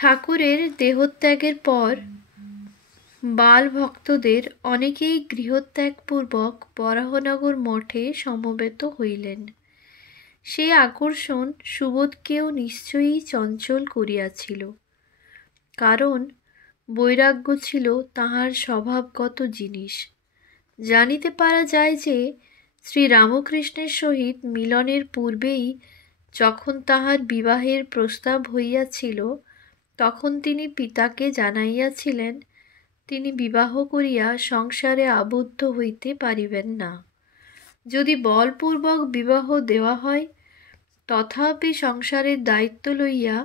ঠাকুরের দেহত্যাগের পর বাল ভক্তদের অনেকেই গৃহত্যাগপূর্বক বরাহনগর মঠে সমবেত হইলেন। সে আকর্ষণ সুবোধকেও নিশ্চয়ই চঞ্চল করিয়াছিল, কারণ বৈরাগ্য ছিল তাহার স্বভাবগত জিনিস। জানিতে পারা যায় যে শ্রীরামকৃষ্ণের সহিত মিলনের পূর্বেই যখন তাহার বিবাহের প্রস্তাব হইয়াছিল, তখন তিনি পিতাকে জানাইয়াছিলেন তিনি বিবাহ করিয়া সংসারে আবদ্ধ হইতে পারিবেন না। যদি বলপূর্বক বিবাহ দেওয়া হয়, তথাপি সংসারের দায়িত্ব লইয়া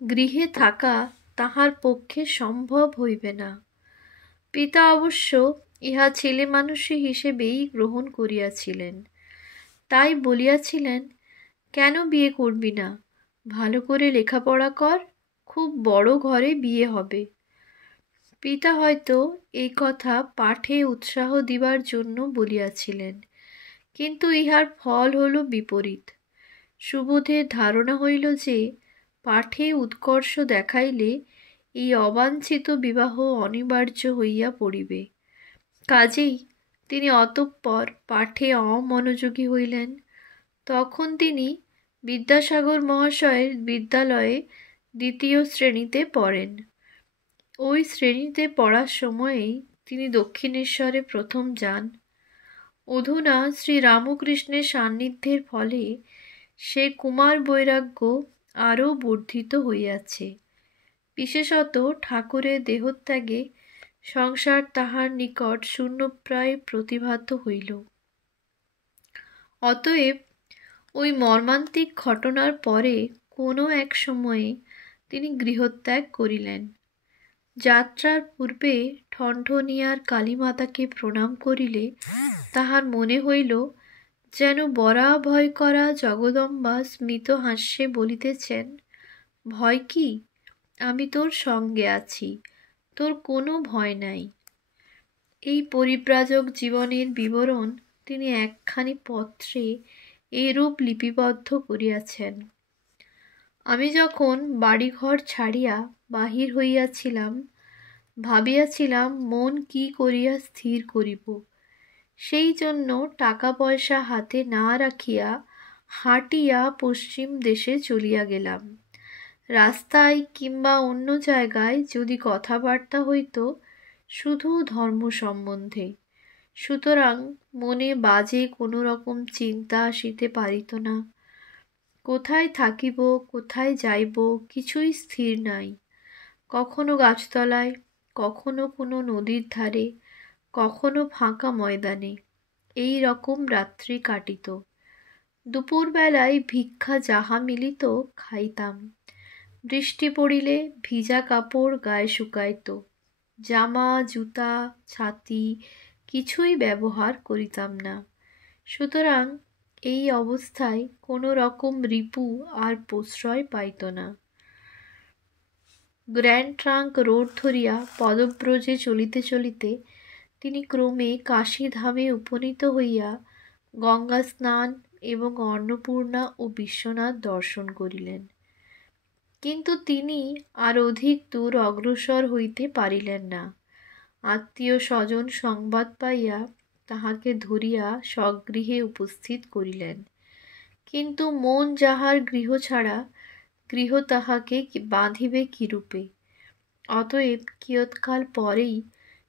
গৃহে থাকা তাহার পক্ষে সম্ভব হইবে না। পিতা অবশ্য ইহা ছেলে মানুষী হিসেবেই গ্রহণ করিয়াছিলেন। তাই বলিয়াছিলেন, কেন বিয়ে করবি না? ভালো করে লেখাপড়া কর, খুব বড় ঘরে বিয়ে হবে। পিতা হয়তো এই কথা পাঠে উৎসাহ দিবার জন্য বলিয়াছিলেন, কিন্তু ইহার ফল হল বিপরীত। সুবোধের ধারণা হইল যে পাঠে উৎকর্ষ দেখাইলে এই অবাঞ্ছিত বিবাহ অনিবার্য হইয়া পড়িবে। কাজেই তিনি অতঃপর পাঠে অমনোযোগী হইলেন। তখন তিনি বিদ্যাসাগর মহাশয়ের বিদ্যালয়ে 2য় শ্রেণীতে পড়েন। ওই শ্রেণীতে পড়ার সময়েই তিনি দক্ষিণেশ্বরে প্রথম যান। অধুনা শ্রীরামকৃষ্ণের সান্নিধ্যের ফলে সে কুমার বৈরাগ্য আরও বর্ধিত হইয়াছে। বিশেষত ঠাকুরের দেহত্যাগে সংসার তাহার নিকট শূন্যপ্রায় প্রতিভাত হইল। অতএব ওই মর্মান্তিক ঘটনার পরে কোনো এক সময়ে তিনি গৃহত্যাগ করিলেন। যাত্রার পূর্বে ঠনঠনিয়ার কালীমাতাকে প্রণাম করিলে তাহার মনে হইল যেন বরাভয় করা জগদম্বা স্মিত হাস্যে বলিতেছেন, ভয় কি? আমি তোর সঙ্গে আছি, তোর কোনো ভয় নাই। এই পরিব্রাজক জীবনের বিবরণ তিনি একখানি পত্রে এইরূপ লিপিবদ্ধ করিয়াছেন। আমি যখন বাড়িঘর ছাড়িয়া বাহির হইয়াছিলাম, ভাবিয়াছিলাম মন কি করিয়া স্থির করিব। সেই জন্য টাকা পয়সা হাতে না রাখিয়া হাঁটিয়া পশ্চিম দেশে চলিয়া গেলাম। রাস্তায় কিংবা অন্য জায়গায় যদি কথাবার্তা হইত, শুধু ধর্ম সম্বন্ধে। সুতরাং মনে বাজে কোনো রকম চিন্তা আসিতে পারিত না। কোথায় থাকিব, কোথায় যাইব, কিছুই স্থির নাই। কখনো গাছতলায়, কখনো কোনো নদীর ধারে, কখনো ফাঁকা ময়দানে এই রকম রাত্রি কাটিত। দুপুরবেলায় ভিক্ষা যাহা মিলিত খাইতাম। বৃষ্টি পড়িলে ভিজা কাপড় গায়ে শুকাইত। জামা, জুতা, ছাতি কিছুই ব্যবহার করিতাম না। সুতরাং এই অবস্থায় কোনো রকম রিপু আর প্রশ্রয় পাইত না। গ্র্যান্ড ট্রাঙ্ক রোড ধরিয়া পদব্রজে চলিতে চলিতে তিনি ক্রমে কাশীধামে উপনীত হইয়া গঙ্গা স্নান এবং অন্নপূর্ণা ও বিশ্বনাথ দর্শন করিলেন। কিন্তু তিনি আর অধিক দূর অগ্রসর হইতে পারিলেন না। আত্মীয় স্বজন সংবাদ পাইয়া তাহাকে ধরিয়া স্বগৃহে উপস্থিত করিলেন। কিন্তু মন যাহার গৃহ ছাড়া, গৃহ তাহাকে বাঁধিবে কিরূপে? অতএব কিয়ৎকাল পরেই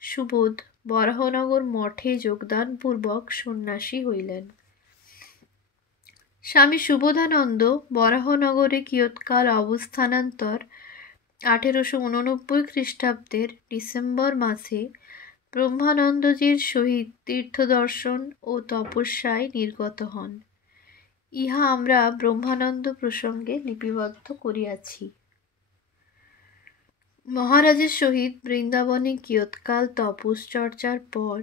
সুবোধ বরাহনগর মঠে যোগদানপূর্বক সন্ন্যাসী হইলেন। স্বামী সুবোধানন্দ বরাহনগরে কিয়ৎকাল অবস্থানান্তর 1889 খ্রিস্টাব্দের ডিসেম্বর মাসে ব্রহ্মানন্দজির সহিত তীর্থদর্শন ও তপস্যায় নির্গত হন। ইহা আমরা ব্রহ্মানন্দ প্রসঙ্গে লিপিবদ্ধ করিয়াছি। মহারাজের সহিত বৃন্দাবনে কিয়ৎকাল তপশ্চর্চার পর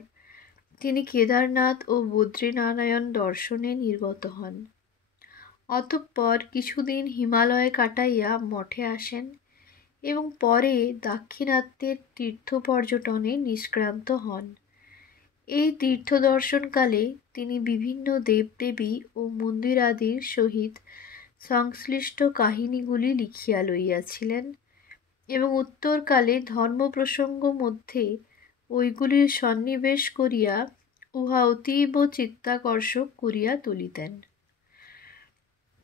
তিনি কেদারনাথ ও বদ্রীনারায়ণ দর্শনে নির্গত হন। অতঃপর কিছুদিন হিমালয়ে কাটাইয়া মঠে আসেন এবং পরে দাক্ষিণাত্যের তীর্থ পর্যটনে নিষ্ক্রান্ত হন। এই তীর্থ দর্শনকালে তিনি বিভিন্ন দেবদেবী ও মন্দিরাদির সহিত সংশ্লিষ্ট কাহিনীগুলি লিখিয়া লইয়াছিলেন এবং উত্তরকালে ধর্মপ্রসঙ্গ মধ্যে ওইগুলির সন্নিবেশ করিয়া উহা অতীব চিত্তাকর্ষক করিয়া তুলিতেন।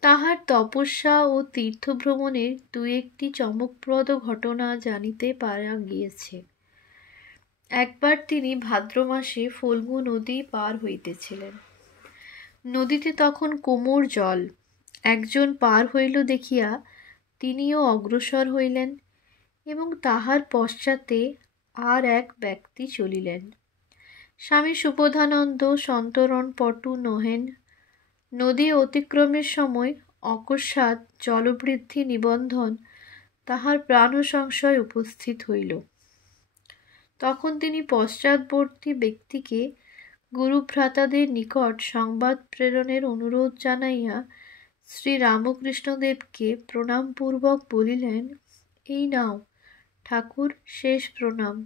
তাহার তপস্যা ও তীর্থভ্রমণের দু একটি চমকপ্রদ ঘটনা জানিতে পারা গিয়েছে। একবার তিনি ভাদ্র মাসে ফল্গু নদী পার হইতেছিলেন। নদীতে তখন কোমর জল। একজন পার হইল দেখিয়া তিনিও অগ্রসর হইলেন এবং তাহার পশ্চাতে আর এক ব্যক্তি চলিলেন। স্বামী সুবোধানন্দ সন্তরণপটু নহেন। নদী অতিক্রমের সময় অকস্মাৎ জলবৃদ্ধি নিবন্ধন তাহার প্রাণ সংশয় উপস্থিত হইল। তখন তিনি পশ্চাৎবর্তী ব্যক্তিকে গুরুভ্রাতাদের নিকট সংবাদ প্রেরণের অনুরোধ জানাইয়া শ্রী রামকৃষ্ণদেবকে প্রণামপূর্বক বলিলেন, এই নাও ঠাকুর, শেষ প্রণাম।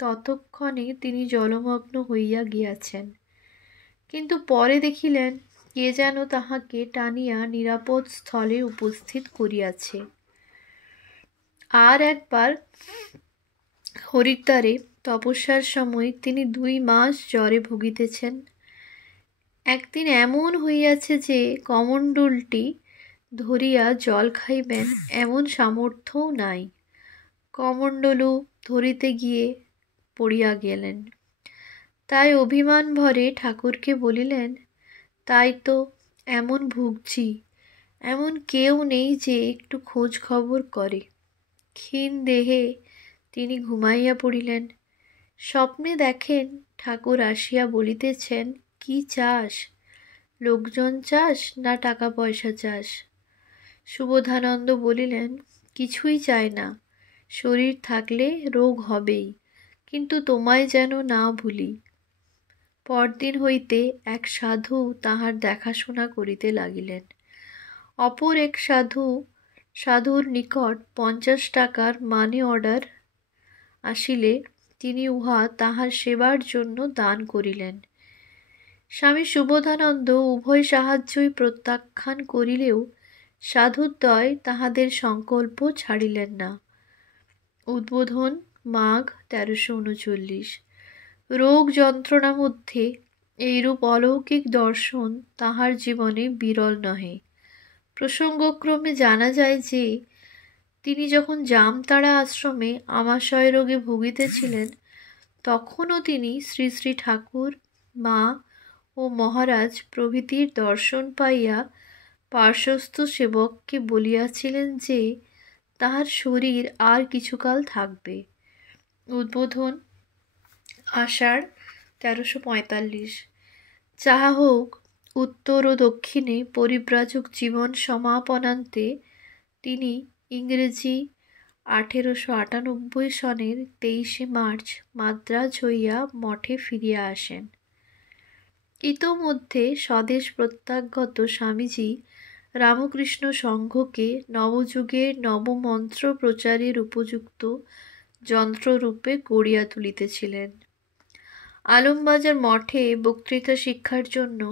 ততক্ষণে তিনি জলমগ্ন হইয়া গিয়াছেন, কিন্তু পরে দেখিলেন কে যেন তাহাকে টানিয়া নিরাপদ স্থলে উপস্থিত করিয়াছে। আর একবার হরিদ্বারে তপস্যার সময় তিনি 2 মাস জ্বরে ভুগিতেছেন। একদিন এমন হইয়াছে যে কমণ্ডলটি ধরিয়া জল খাইবেন এমন সামর্থ্যও নাই। কমণ্ডলু ধরিতে গিয়ে পড়িয়া গেলেন। তাই অভিমান ভরে ঠাকুরকে বলিলেন, তাই তো এমন ভুগছি, এমন কেউ নেই যে একটু খোঁজ খবর করে। ক্ষীণ দেহে তিনি ঘুমাইয়া পড়িলেন। স্বপ্নে দেখেন ঠাকুর আসিয়া বলিতেছেন, কি চাস, লোকজন চাস না টাকা পয়সা চাস? সুবোধানন্দ বলিলেন, কিছুই চাই না, শরীর থাকলে রোগ হবেই, কিন্তু তোমায় যেন না ভুলি। পরদিন হইতে এক সাধু তাহার দেখাশোনা করিতে লাগিলেন। অপর এক সাধুর নিকট 50 টাকার মানি অর্ডার আসিলে তিনি উহা তাহার সেবার জন্য দান করিলেন। স্বামী সুবোধানন্দ উভয় সাহায্যই প্রত্যাখ্যান করিলেও সাধুদ্বয় তাহাদের সংকল্প ছাড়িলেন না। উদ্বোধন, মাঘ 1339। রোগ যন্ত্রণা মধ্যে এইরূপ অলৌকিক দর্শন তাহার জীবনে বিরল নহে। প্রসঙ্গক্রমে জানা যায় যে তিনি যখন জামতাড়া আশ্রমে আমাশয় রোগে ভুগিতেছিলেন, তখনও তিনি শ্রী শ্রী ঠাকুর, মা ও মহারাজ প্রভৃতির দর্শন পাইয়া পার্শ্বস্থ সেবককে বলিয়াছিলেন যে তাহার শরীর আর কিছুকাল থাকবে। উদ্বোধন, আষাঢ় 1345। যাহা হোক, উত্তর ও দক্ষিণে পরিব্রাজক জীবন সমাপনান্তে তিনি ইংরেজি 1898 সনের 23শে মার্চ মাদ্রাজ হইয়া মঠে ফিরিয়া আসেন। ইতোমধ্যে স্বদেশ প্রত্যাগত স্বামীজী রামকৃষ্ণ সংঘকে নবযুগের নবমন্ত্র প্রচারের উপযুক্ত যন্ত্ররূপে গড়িয়া তুলিতেছিলেন। আলমবাজার মঠে বক্তৃতা শিক্ষার জন্য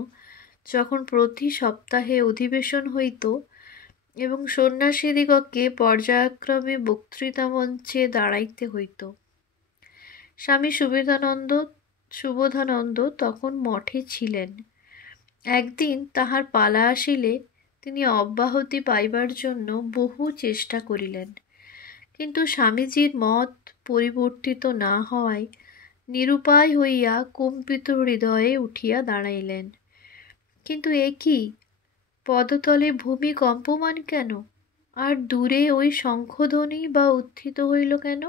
যখন প্রতি সপ্তাহে অধিবেশন হইত এবং সন্ন্যাসীদিগকে পর্যায়ক্রমে বক্তৃতামঞ্চে দাঁড়াইতে হইত, স্বামী সুবোধানন্দ তখন মঠে ছিলেন। একদিন তাহার পালা আসিলে তিনি অব্যাহতি পাইবার জন্য বহু চেষ্টা করিলেন, কিন্তু স্বামীজীর মত পরিবর্তিত না হওয়ায় নিরুপায় হইয়া কম্পিত হৃদয়ে উঠিয়া দাঁড়াইলেন। কিন্তু এ কি, পদতলে ভূমি কম্পমান কেন? আর দূরে ওই শঙ্খধ্বনি বা উত্থিত হইল কেন?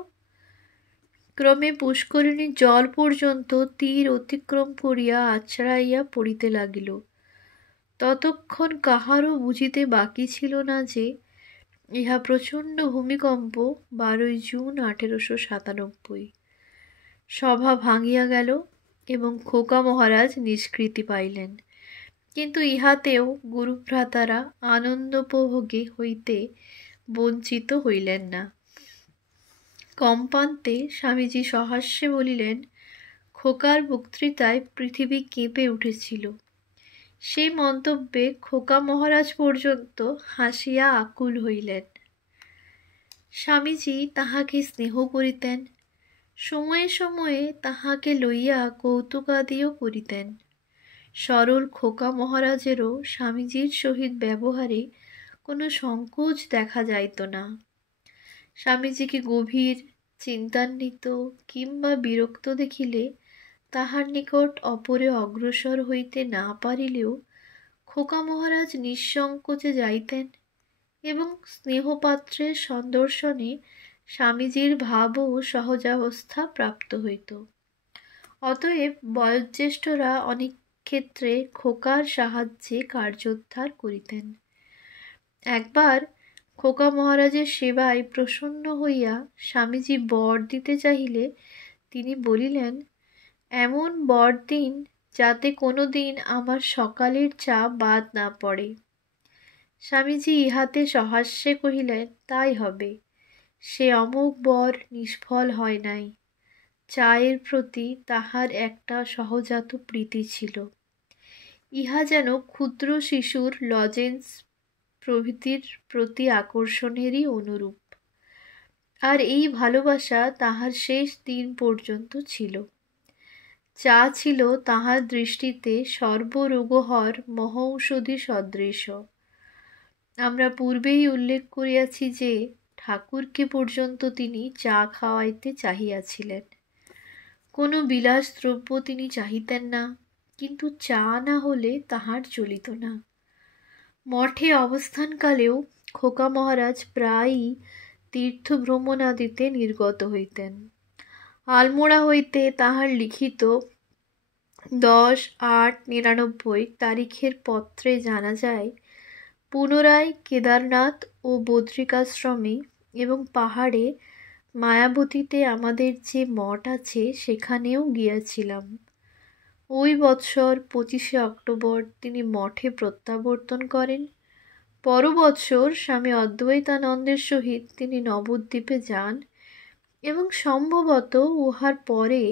ক্রমে পুষ্করিণীর জল পর্যন্ত তীর অতিক্রম করিয়া আছড়াইয়া পড়িতে লাগিল। ততক্ষণ কাহারও বুঝিতে বাকি ছিল না যে ইহা প্রচণ্ড ভূমিকম্প 12 জুন 1897। সভা ভাঙিয়া গেল এবং খোকা মহারাজ নিষ্কৃতি পাইলেন, কিন্তু ইহাতেও গুরুভ্রাতারা আনন্দোপভোগে হইতে বঞ্চিত হইলেন না। কম্পান্তে স্বামীজী সহাস্যে বলিলেন, খোকার বক্তৃতায় পৃথিবী কেঁপে উঠেছিল। সেই মন্তব্যে খোকা মহারাজ পর্যন্ত হাসিয়া আকুল হইলেন। স্বামীজী তাহাকে স্নেহ করিতেন, সময়ে সময়ে তাহাকে লইয়া কৌতুকাদিও করিতেন। সরল খোকা মহারাজেরও স্বামীজীর সহিত ব্যবহারে কোনো সংকোচ দেখা যাইত না। স্বামীজীকে গভীর চিন্তান্বিত কিংবা বিরক্ত দেখিলে তাহার নিকট অপরে অগ্রসর হইতে না পারিলেও খোকা মহারাজ নিঃসংকোচে যাইতেন এবং স্নেহপাত্রের সন্দর্শনে স্বামীজীর ভাবও সহজাবস্থা প্রাপ্ত হইত। অতএব বয়োজ্যেষ্ঠরা অনেক ক্ষেত্রে খোকার সাহায্যে কার্যোদ্ধার করিতেন। একবার খোকা মহারাজের সেবায় প্রসন্ন হইয়া স্বামীজি বর দিতে চাহিলে তিনি বলিলেন, এমন বর দিন যাতে কোনো দিন আমার সকালের চা বাদ না পড়ে। স্বামীজি ইহাতে সহাস্যে কহিলেন, তাই হবে। সে অমোঘ বর নিষ্ফল হয় নাই। চায়ের প্রতি তাহার একটা সহজাত প্রীতি ছিল। ইহা যেন ক্ষুদ্র শিশুর লজেন্স প্রভৃতির প্রতি আকর্ষণেরই অনুরূপ। আর এই ভালোবাসা তাহার শেষ দিন পর্যন্ত ছিল। চা ছিল তাহার দৃষ্টিতে সর্বরোগহর মহৌষধি সদৃশ। আমরা পূর্বেই উল্লেখ করিয়াছি যে ঠাকুরকে পর্যন্ত তিনি চা খাওয়াইতে চাহিয়াছিলেন। কোনো বিলাস দ্রব্য তিনি চাহিতেন না, কিন্তু চা না হলে তাহার চলিত না। মঠে অবস্থানকালেও খোকা মহারাজ প্রায়ই তীর্থভ্রমণাদিতে নির্গত হইতেন। আলমোড়া হইতে তাহার লিখিত 10-8-99 তারিখের পত্রে জানা যায়, পুনরায় কেদারনাথ ও বদ্রিকাশ্রমে এবং পাহাড়ে মায়াবতীতে আমাদের যে মঠ আছে সেখানেও গিয়াছিলাম। ওই বৎসর 25শে অক্টোবর তিনি মঠে প্রত্যাবর্তন করেন। পর বৎসর স্বামী অদ্বৈতানন্দের সহিত তিনি নবদ্বীপে যান এবং সম্ভবত উহার পরে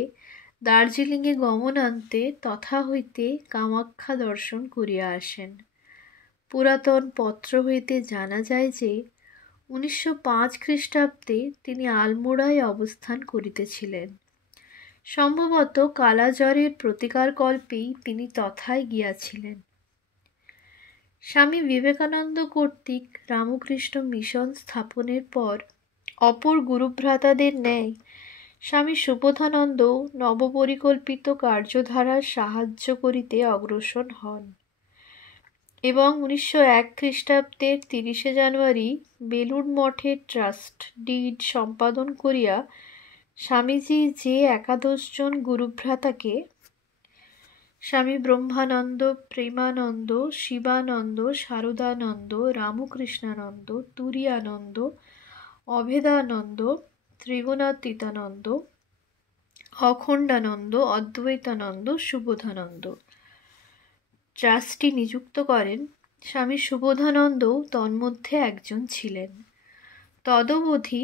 দার্জিলিংয়ে গমনান্তে তথা হইতে কামাখ্যা দর্শন করিয়া আসেন। পুরাতন পত্র হইতে জানা যায় যে 1905 খ্রিস্টাব্দে তিনি আলমোড়ায় অবস্থান করিতেছিলেন। সম্ভবত কালাজ্বরের প্রতিকারকল্পেই তিনি তথায় গিয়াছিলেন। স্বামী বিবেকানন্দ কর্তৃক রামকৃষ্ণ মিশন স্থাপনের পর অপর গুরুভ্রাতাদের ন্যায় স্বামী সুবোধানন্দ নবপরিকল্পিত কার্যধারার সাহায্য করিতে অগ্রসর হন এবং 1901 খ্রিস্টাব্দের 30শে জানুয়ারি বেলুড় মঠের ট্রাস্ট ডিড সম্পাদন করিয়া স্বামীজি যে 11 জন গুরুভ্রাতাকে স্বামী ব্রহ্মানন্দ, প্রেমানন্দ, শিবানন্দ, শারদানন্দ, রামকৃষ্ণানন্দ, তুরীয়ানন্দ, অভেদানন্দ, ত্রিগুণাতীতানন্দ, অখণ্ডানন্দ, অদ্বৈতানন্দ, সুবোধানন্দ ট্রাস্টি নিযুক্ত করেন, স্বামী সুবোধানন্দও তন্মধ্যে একজন ছিলেন। তদবধি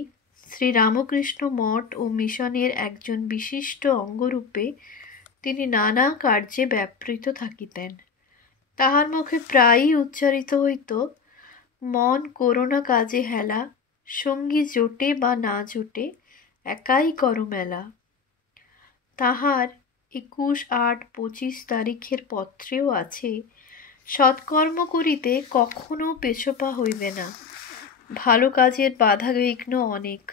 শ্রীরামকৃষ্ণ মঠ ও মিশনের একজন বিশিষ্ট অঙ্গরূপে তিনি নানা কার্যে ব্যাপৃত থাকিতেন। তাহার মুখে প্রায়ই উচ্চারিত হইত, মন করোনা কাজে হেলা, সঙ্গী জোটে বা না জোটে, একাই করো মেলা। তাহার 21-8-25 তারিখের পত্রেও আছে, সৎকর্ম করিতে কখনো পেছপা হইবে না। ভালো কাজের বাধা বিঘ্ন অনেক।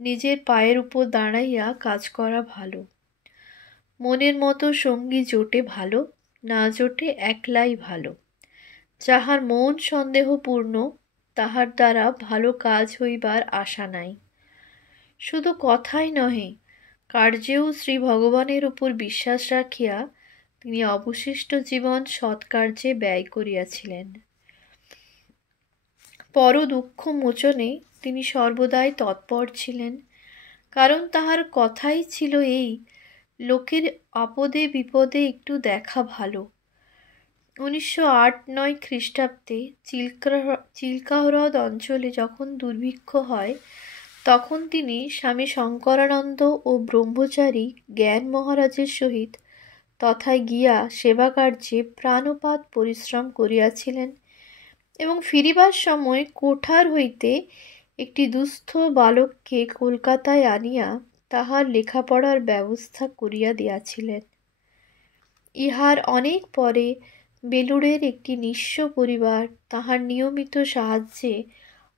নিজের পায়ের উপর দাঁড়াইয়া কাজ করা ভালো। মনের মতো সঙ্গী জোটে ভালো, না জোটে একলাই ভালো। যাহার মন সন্দেহপূর্ণ তাহার দ্বারা ভালো কাজ হইবার আশা নাই। শুধু কথাই নহে, কার্যেও শ্রী ভগবানের উপর বিশ্বাস রাখিয়া তিনি অবশিষ্ট জীবন সৎকার্যে ব্যয় করিয়াছিলেন। পর দুঃখ মোচনে তিনি সর্বদাই তৎপর ছিলেন, কারণ তাহার কথাই ছিল এই, লোকের আপদে বিপদে একটু দেখা ভালো। 1908-09 খ্রিস্টাব্দে চিল্কাহ্রদ অঞ্চলে যখন দুর্ভিক্ষ হয়, তখন তিনি স্বামী শঙ্করানন্দ ও ব্রহ্মচারী জ্ঞান মহারাজের সহিত তথায় গিয়া সেবাকার্যে প্রাণপাত পরিশ্রম করিয়াছিলেন এবং ফিরিবার সময় কোঠার হইতে একটি দুস্থ বালককে কলকাতায় আনিয়া তাহার লেখাপড়ার ব্যবস্থা করিয়া দিয়াছিলেন। ইহার অনেক পরে বেলুড়ের একটি নিঃস্ব পরিবার তাহার নিয়মিত সাহায্যে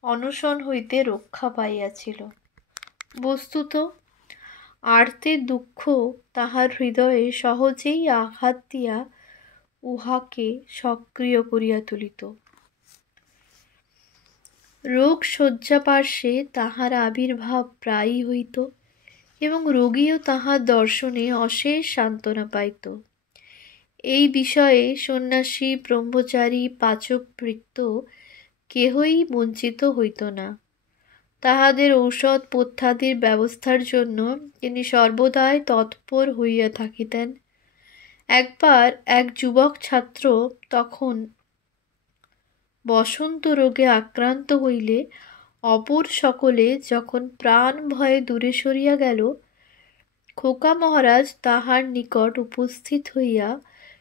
অনশন হইতে রক্ষা পাইয়াছিল। বস্তুত আর্তের দুঃখ তাহার হৃদয়ে সহজেই আঘাত দিয়া উহাকে সক্রিয় করিয়া তুলিত। রোগ শয্যাপার্শ্বে তাহার আবির্ভাব প্রায়ই হইত এবং রোগীও তাহার দর্শনে অশেষ সান্ত্বনা পাইত। এই বিষয়ে সন্ন্যাসী, ব্রহ্মচারী, পাচকভৃত্য কেহই বঞ্চিত হইত না। তাহাদের ঔষধ পথ্যাদির ব্যবস্থার জন্য তিনি সর্বদাই তৎপর হইয়া থাকিতেন। একবার এক যুবক ছাত্র তখন বসন্ত রোগে আক্রান্ত হইলে অপর সকলে যখন প্রাণ ভয়ে দূরে সরিয়া গেল, খোকা মহারাজ তাহার নিকট উপস্থিত হইয়া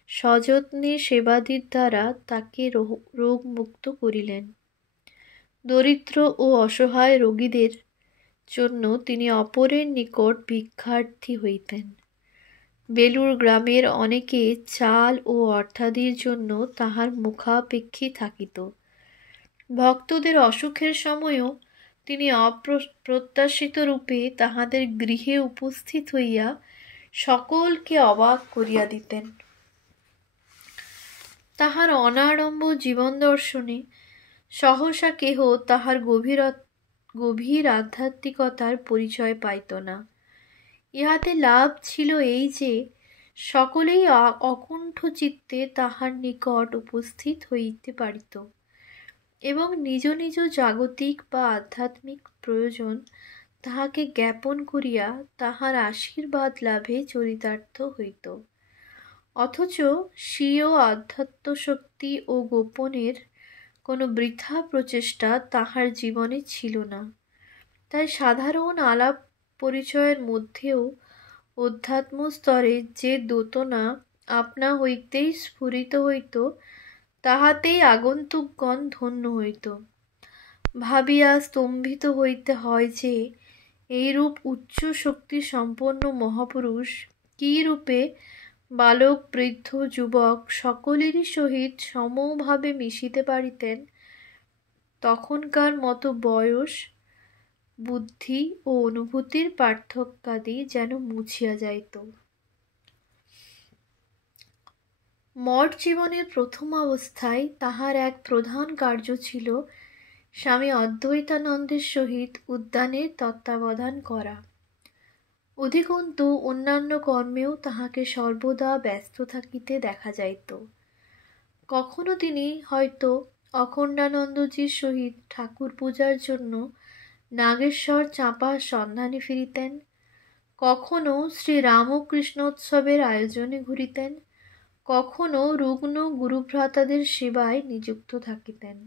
সযত্নে সেবাদির দ্বারা তাকে রোগমুক্ত করিলেন। দরিদ্র ও অসহায় রোগীদের জন্য তিনি অপরের নিকট ভিক্ষার্থী হইতেন। বেলুড় গ্রামের অনেকে চাল ও অর্থাদির জন্য তাহার মুখাপেক্ষী থাকিত। ভক্তদের অসুখের সময়ও তিনি অপ্রত্যাশিত রূপে তাহাদের গৃহে উপস্থিত হইয়া সকলকে অবাক করিয়া দিতেন। তাহার অনাড়ম্ব জীবন দর্শনে সহসা কেহ তাহার গভীর আধ্যাত্মিকতার পরিচয় পাইত না। ইহাতে লাভ ছিল এই যে সকলেই অকুণ্ঠ চিত্তে তাহার নিকট উপস্থিত হইতে পারিত এবং নিজ নিজ জাগতিক বা আধ্যাত্মিক প্রয়োজন তাহাকে জ্ঞাপন করিয়া তাহার আশীর্বাদ লাভে চরিতার্থ হইত। অথচ স্বীয় আধ্যাত্মশক্তি ও গোপনের কোনো বৃথা প্রচেষ্টা তাহার জীবনে ছিল না। তাই সাধারণ আলাপ পরিচয়ের মধ্যেও অধ্যাত্মস্তরে যে দোতনা আপনা হইতেই স্ফুরিত হইত, তাহাতেই আগন্তুকগণ ধন্য হইত। ভাবিয়া স্তম্ভিত হইতে হয় যে এইরূপ উচ্চ শক্তি সম্পন্ন মহাপুরুষ কি রূপে বালক, বৃদ্ধ, যুবক সকলেরই সহিত সমভাবে মিশিতে পারিতেন। তখনকার মতো বয়স, বুদ্ধি ও অনুভূতির পার্থক্যাদি যেন মুছিয়া যাইত। মঠ জীবনের প্রথম অবস্থায় তাহার এক প্রধান কার্য ছিল স্বামী অদ্বৈতানন্দের সহিত উদ্যানের তত্ত্বাবধান করা। অধিকন্তু অন্যান্য কর্মেও তাহাকে সর্বদা ব্যস্ত থাকিতে দেখা যাইত। কখনো তিনি হয়তো অখণ্ডানন্দজির সহিত ঠাকুর পূজার জন্য নাগেশ্বর চাঁপার সন্ধানে ফিরিতেন, কখনো শ্রীরামকৃষ্ণোৎসবের আয়োজনে ঘুরিতেন, কখনো রুগ্ন গুরুভ্রাতাদের সেবায় নিযুক্ত থাকিতেন।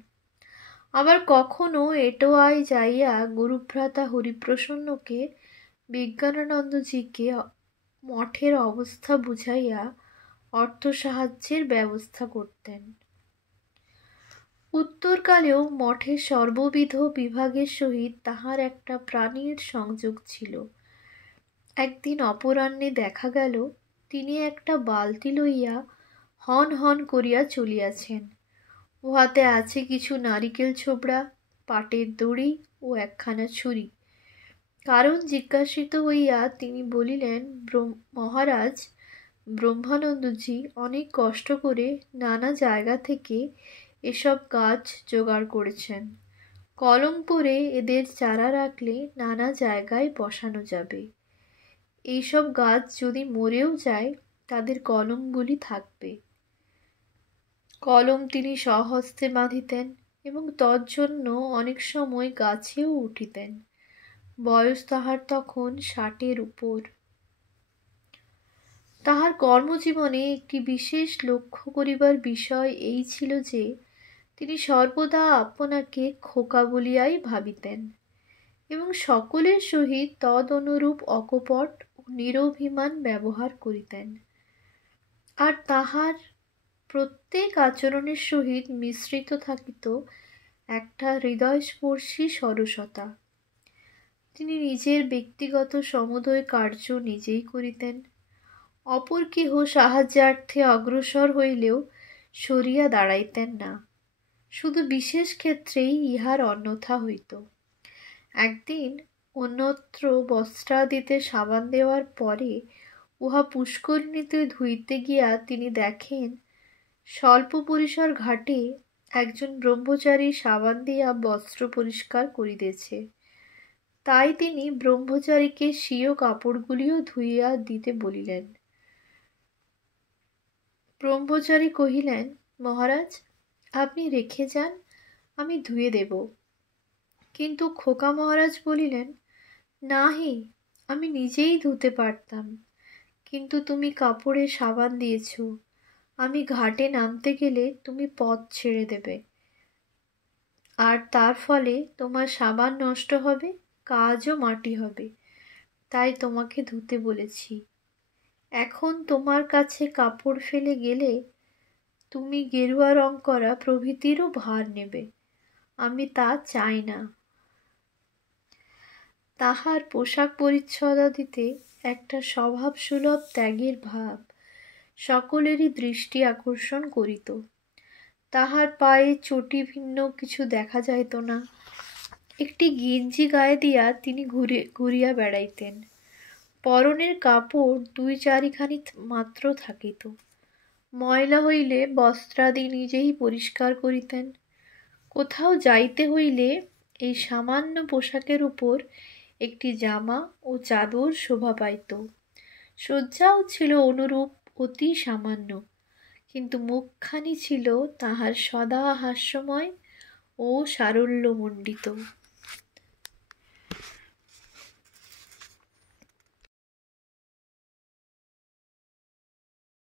আবার কখনো এটোয়ায় যাইয়া গুরুভ্রাতা হরিপ্রসন্নকে বিজ্ঞানানন্দজিকে মঠের অবস্থা বুঝাইয়া অর্থ সাহায্যের ব্যবস্থা করতেন। উত্তরকালেও মঠের সর্ববিধ বিভাগের সহিত তাহার একটা প্রাণীর সংযোগ ছিল। একদিন অপরাহ্নে দেখা গেল তিনি একটা বালতি লইয়া হন হন করিয়া চলিয়াছেন। উহাতে আছে কিছু নারিকেল ছোবড়া, পাটের দড়ি ও একখানা ছুরি। কারণ জিজ্ঞাসিত হইয়া তিনি বলিলেন, মহারাজ, ব্রহ্মানন্দজি অনেক কষ্ট করে নানা জায়গা থেকে এসব গাছ জোগাড় করেছেন। কলম করে এদের চারা রাখলে নানা জায়গায় বসানো যাবে। এইসব গাছ যদি মরেও যায় তাদের কলমগুলি থাকবে। কলম তিনি স্বহস্তে বাঁধিতেন এবং তজ্জন্য অনেক সময় গাছেও উঠিতেন। বয়স তাহার তখন 60-এর উপর। তাহার কর্মজীবনে একটি বিশেষ লক্ষ্য করিবার বিষয় এই ছিল যে তিনি সর্বদা আপনাকে খোকা বলিয়াই ভাবিতেন এবং সকলের সহিত তদ অনুরূপ অকপট ও নিরভিমান ব্যবহার করিতেন। আর তাহার প্রত্যেক আচরণের সহিত মিশ্রিত থাকিত একটা হৃদয়স্পর্শী সরসতা। তিনি নিজের ব্যক্তিগত সমুদয় কার্য নিজেই করিতেন। অপর কেহ সাহায্যার্থে অগ্রসর হইলেও সরিয়া দাঁড়াইতেন না। শুধু বিশেষ ক্ষেত্রেই ইহার অন্যথা হইত। একদিন অন্যত্র বস্ত্রাদিতে সাবান দেওয়ার পরে উহা পুষ্করিণীতে ধুইতে গিয়া তিনি দেখেন স্বল্প পরিসর ঘাটে একজন ব্রহ্মচারী সাবান দিয়া বস্ত্র পরিষ্কার করিতেছে। তাই তিনি ব্রহ্মচারীকে স্বীয় কাপড়গুলিও ধুইয়া দিতে বলিলেন। ব্রহ্মচারী কহিলেন, মহারাজ, আপনি রেখে যান, আমি ধুয়ে দেব। কিন্তু খোকা মহারাজ বলিলেন, না হে, আমি নিজেই ধুতে পারতাম, কিন্তু তুমি কাপড়ে সাবান দিয়েছ, আমি ঘাটে নামতে গেলে তুমি পথ ছেড়ে দেবে, আর তার ফলে তোমার সাবান নষ্ট হবে, কাজও মাটি হবে, তাই তোমাকে ধুতে বলেছি। এখন তোমার কাছে কাপড় ফেলে গেলে তুমি গেরুয়া রং করা প্রভৃতিরও ভার নেবে, আমি তা চাই না। তাহার পোশাক পরিচ্ছদাদিতে একটা স্বভাবসুলভ ত্যাগের ভাব সকলেরই দৃষ্টি আকর্ষণ করিত। তাহার পায়ে চটি ভিন্ন কিছু দেখা যাইত না। একটি গেঞ্জি গায়ে দিয়া তিনি ঘুরিয়া বেড়াইতেন। পরনের কাপড় 2-4খানি মাত্র থাকিত। ময়লা হইলে বস্ত্রাদি নিজেই পরিষ্কার করিতেন। কোথাও যাইতে হইলে এই সামান্য পোশাকের উপর একটি জামা ও চাদর শোভা পাইত। সজ্জাও ছিল অনুরূপ অতি সামান্য, কিন্তু মুখখানি ছিল তাহার সদা হাস্যময় ও সারল্যমণ্ডিত।